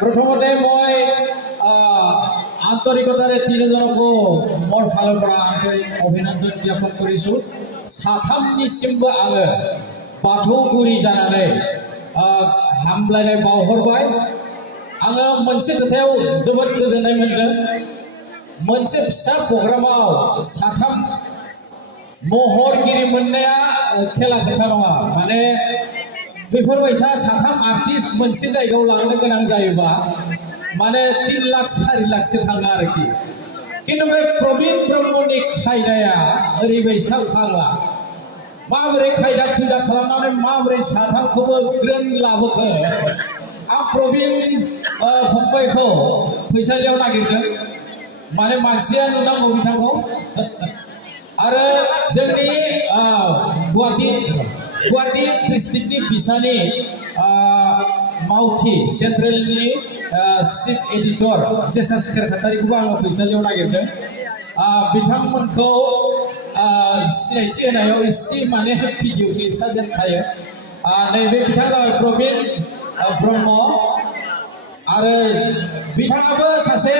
প্ৰথমতে মই আন্তৰিকতাৰে তিনিজনকো মোৰ ফালৰ পৰা আন্তৰিক অভিনন্দন জ্ঞাপন কৰিছোঁ। साथामनिसिमबो आङो बाथौफुरि जानानै हामलायनाय बावहरबाय। आङो मोनसे खोथायाव जोबोद गोजोननाय मोनदों। मोनसे फिसा प्रग्रामाव साथाम महरगिरि मोननाया खेला खोथा नङा। माने बेफोरबायसा साथाम आर्टिस्ट मोनसे जायगायाव लांनो गोनां जायोबा माने 3 लाख 4 लाखसो थाङो आरोखि। किन्तु बे प्रबीण ब्रह्मनि खायदाया ओरैबायसा खाला माबोरै खायदा खुदा खालामनानै माबोरै साथामखौबो ग्रोन लाबोखो। आं प्रबीण फंबायखौ फैसालियाव नागिरदों। माने मानसिया नुनांगौ बिथांखौ। आरो जोंनि गुवाहाटी डिस्ट्रिक्टनि बिसानि मावथि सेन्ट्रेलनि चिफ एडिटर जेसा सिखार खातारिखौबो आङो फैसालियाव नागिरदों। बिथांमोनखौ सिनायथि होनायाव एसे माने भिडिअ क्लिप्सा दोनखायो। नैबे बिथाङा जाबाय प्रबीण ब्रह्म आरो बिथाङाबो सासे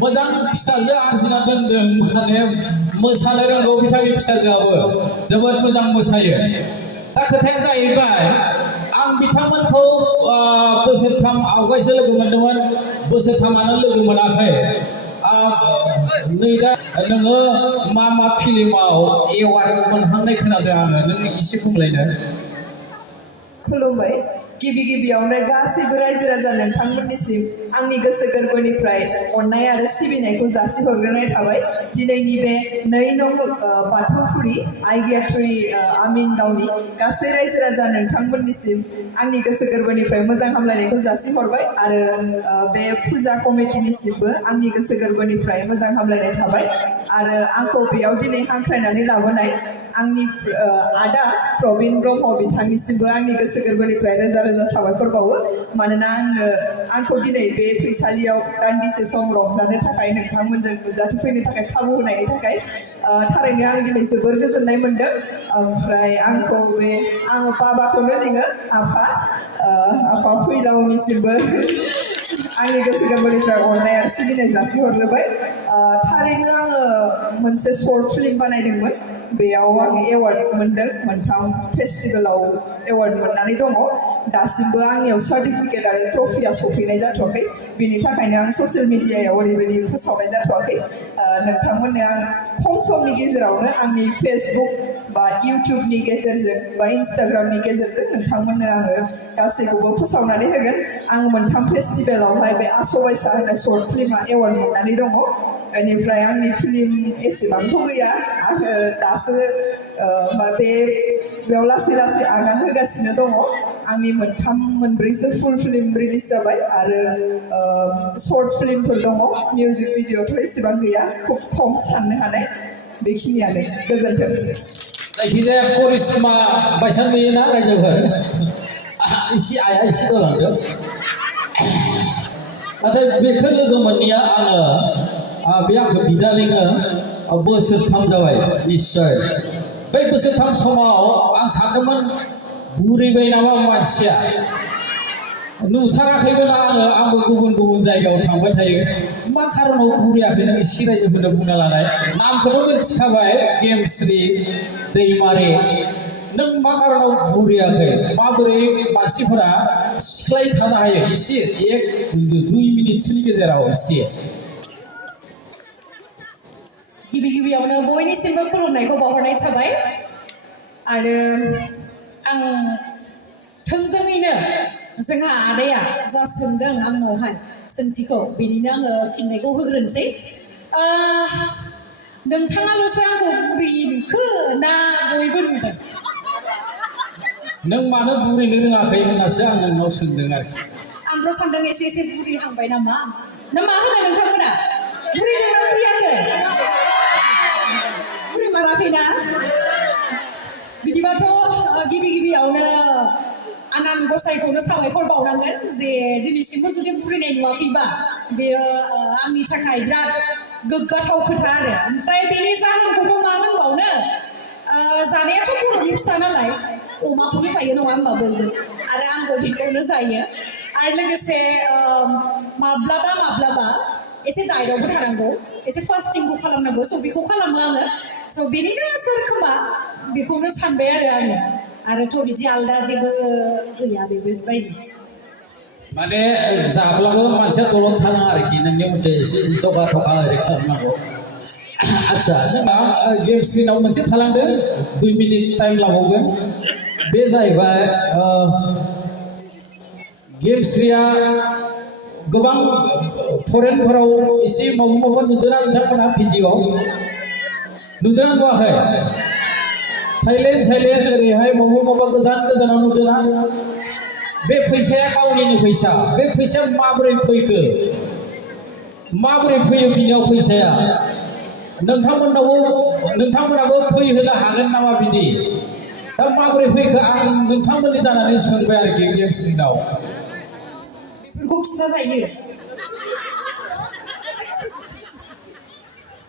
मोजां फिसाजो आरजिना दोनदों। माने मोसानो रोंगौ बिथांनि फिसाजोआबो जोबोद मोजां मोसायो। दा खोथाया जाहैबाय आं बिथांमोनखौ बोसोरथाम आवगायसो लोगो मोनदोंमोन। बोसोरथामानो लोगो मोनाखै। नै दा नोङो मा फिल्माव एवार्ड मोनहांनाय खोनादों आङो। नों एसे बुंलायनो। खुलुमबाय। गिबियावनो गासैबो रायजो राजा नोंथांमोननिसिम आंनि गोसो गोरबोनिफ्राय अननाय आरो सिबिनायखौ जासिहरग्रोनाय थाबाय। दिनैनि बे 2 नं बाथौफुरि आइगियाथुरि आमिन गावनि गासै रायजो राजा नोंथांमोननिसिम आंनि गोसो गोरबोनिफ्राय मोजां हामलायनायखौ जासिहरबाय आरो बे फुजा कमिटिनिसिमबो आंनि गोसो गोरबोनिफ्राय मोजां हामलायनाय थाबाय। आरो आंखौ बेयाव दिनै हांख्रायनानै लाबोनाय आंनि आदा प्रबीण ब्रह्म बिथांनिसिमबो आंनि गोसो गोरबोनिफ्राय रोजा रोजा साबायखर बावो। मानोना आंखौ दिनै बे फैसालियाव दान्दिसे सम रंजानो थाखाय नोंथांमोनजों नुजाथिफैनो थाखाय खाबु होनायनि थाखाय थारैनो आं दिनै जोबोर गोजोननाय मोनदों। ओमफ्राय आंखौ आङो बाबाखौनो लिङो आफा फैलावनिसिमबो आंनि गोसो गोरबोनिफ्राय अननाय आरो सिबिनाय जासिहरबाय। थारैनो आङो मोनसे शर्ट फिल्म बानायदोंमोन। बेयाव आं एवार्ड मोनदों। 3 फेस्टिभेलाव एवार्ड मोननानै दङ। दासिमबो आंनियाव सार्टिफिकेट आरो ट्रफिया सफैनाय जाथ'वाखै। बिनि थाखायनो आं ससियेल मिडियायाव ओरैबायदि फोसावनाय जाथ'वाखै। नोंथांमोननो आं खम समनि गेजेरावनो आंनि फेसबुक बा इउटुबनि गेजेरजों बा इन्स्टाग्रामनि गेजेरजों नोंथांमोननो आङो गासैखौबो फोसावनानै होगोन। आं 3 फेस्टिभेलावहाय बे आसबायसा होननाय शर्ट फिल्मा एवार्ड मोननानै दङ। बेनिफ्राय आंनि फिल्म एसेबांथ' गैया। आङो दासो बेयाव लासै लासै आगान होगासिनो दङ। आंनि 3 मोनब्रैसो फुल फिल्म रिलिज जाबाय आरो शर्ट फिल्मफोर दङ। मिउजिक भिडिअ'थ' एसेबां गैया, खुब खम साननो हानाय। बेखिनियानो। गोजोन्थों। जायखिजाया करिश्मा बायसा नुयोना रायजोफोर। एसे आया एसे दोलांदों। नाथाय बेखौ लोगो मोननाया बे आंखौ बिदा लिङो बोसोरथाम जाबाय निस्सय। बै बोसोरथाम समाव आं सानदोंमोन बुरैबाय नामा मानसिया। नुथाराखैमोन आंबो गुबुन जायगायाव थांबाय थायो। मा खारनाव बुरियाखै नों एसे रायजोफोरनो बुंना लानाय। नामखौथ' मिथिखाबाय गेमस्रि दैमारि। नों मा खारनाव बुरियाखै? माबोरै मानसिफोरा सिख्लायै थानो हायो? एसे 1-2 मिनिटसोनि गेजेराव एसे। गिबियावनो बयनिसिमबो खुलुमनायखौ बावहरनाय थाबाय। आरो आं थोंजोङैनो जोंहा आदाया जा सोंदों आंनावहाय सोंथिखौ, बेनिनो आङो फिननायखौ होग्रोनोसै। नोंथाङाल'सो आंखौ बुरि नुखो ना बयबो नुदों? नों मानो बुरैनो रोङाखै होननासो आं नोंनाव सोंदों आरोखि। आंथ' सानदों एसे बुरिहांबाय नामा। ना मा होनो नोंथांमोना? बुरिदोंना बुरियाखै? बुरि माराखैना? बिदिबाथ' गिबियावनो आनान गसाइखौनो साबायखर बावनांगोन जे दिनैसिमबो जुदि बुरिनाय नुवाखैबा बेयो आंनि थाखाय बिराद गोग्गाथाव खोथा आरो। ओमफ्राय बेनि जाहोनखौथ' मा होनबावनो, जानायाथ' बर'नि फिसा नालाय अमाखौनो जायो नङा होमबा बयबो, आरो आंबो बेखौनो जायो। आरो लोगोसे माब्लाबा माब्लाबा एसे डाइटआवबो थानांगौ एसे फास्टिंबो खालामनांगौ स' बेखौ खालामो आङो स' बेनिनो सोर खोमा बेखौनो सानबाय आरो आरोथ' बिदि आलदा जेबो गैया बेबायदि माने जाब्लाबो मानसिया दलद थानाङा आरोखि नोंनि मथे एसे जगा थगा ओरै खालामनांगौ आच्छा जोंहा गेम स्क्रिनाव मोनसे थालांदों 2 मिनिट टाइम लाबावगोन बे जाहैबाय गेम स्क्रिया गोबां फरेनफोराव एसे माबा नुदोंना नोंथांमोना भिडिअ नुदोंना नुवाखै थाइलेण्ड ओरैहाय माबा गोजानाव नुदोंना बे फैसाया गावनिनो फैसा बे फैसाया माबोरै फैखो माबोरै फैयो बिनियाव फैसाया नोंथांमोनाबो फैहोनो हागोन नामा बिदि दा माबोरै फैखो आं नोंथांमोननि जानानै सोंबाय आरोखि गेम स्क्रिनाव बेफोरखौ खिथा जायो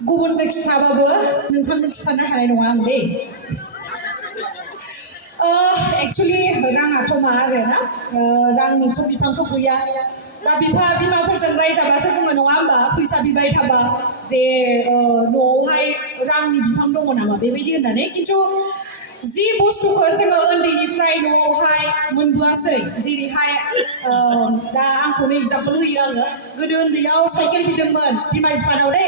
गुबुननो खिथाबाबो नोंथांनो खिथानो हानाय नङा आं दे एक्चुअलि राङाथ' मा आरोना रांनिथ' बिफांथ' गैया दा बिमाफोरजों रायजाबासो बुङो नङा होमबा फैसा बिबाय थाबा जे न'आवहाय रांनि बिफां दङ नामा बेबायदि होननानै खिन्थु जि बुस्थुखौ जोङो उन्दैनिफ्राय न'आवहाय मोनबोआसै जेरैहाय दा आंखौनो एग्जाम्पल होयो आङो गोदो उन्दैयाव साइकेल बिदोंमोन बिमा बिफानाव दे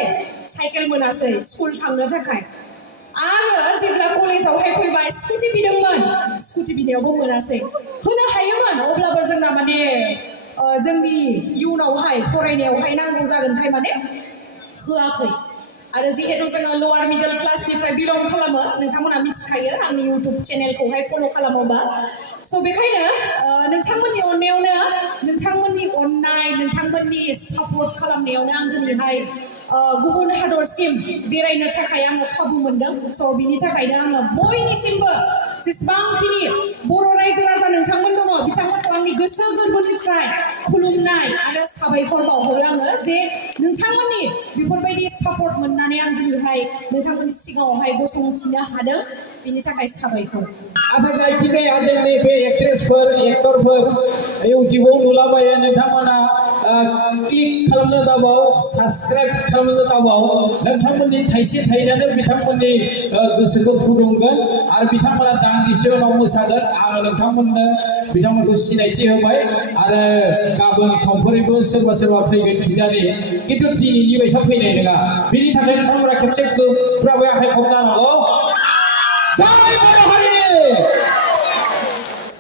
साइकेल मोनासै स्कुल थांनो थाखाय आङो जेब्ला कलेजावहाय फैबाय स्कुटि बिदोंमोन स्कुटि बिनायावबो मोनासै होनो हायोमोन अब्लाबो जोंना माने जोंनि इयुनावहाय फरायनायावहाय नांगौ जागोनखाय माने होआखै आरो जिहेतु जोङो लवार मिडल क्लासनिफ्राय बिलं खालामो नोंथांमोना मिथिखायो आंनि इउटुब चेनेलखौहाय फल' खालामोबा स' बेखायनो नोंथांमोननि अननायावनो नोंथांमोननि अननाय नोंथांमोननि सापर्ट खालामनायावनो आं दिनैहाय गुबुन हादरसिम बेरायनो थाखाय आङो खाबु मोनदों स' बिनि थाखायनो आङो बयनिसिमबो जेसेबांखिनि बर' रायजो राजा नोंथांमोन दङ बिथांमोनखौ आंनि गोसो गोरबोनिफ्राय खुलुमनाय आरो साबायखर बावहरो आङो जे नोंथांमोननि बेफोरबायदि सापर्ट मोननानै आं दिनैहाय नोंथांमोननि सिगाङावहाय गसंथिनो हादों बिनि थाखाय साबायखर आच्छा जायखिजाया जोंनि बे एक्ट्रेसफोर एक्टरफोर इउटुबाव नुलाबायो नोंथांमोना क्लिक खालामनो दाबाव साबस्क्राइब खालामनो दाबाव नोंथांमोननि थाइसे थाइनैयानो बिथांमोननि गोसोखौ फुदुंगोन आरो बिथांमोना दान्दिसे उनाव मोसागोन आङो बिथांमोनखौ सिनायथि होबाय आरो गाबोन समफोरैबो सोरबा फैगोन खिजानि खिन्थु दिनैनि बायसा फैनाय नङा बिनि थाखाय नोंथांमोना खेबसे गोब्राबै आखाइ खबनो हानांगौ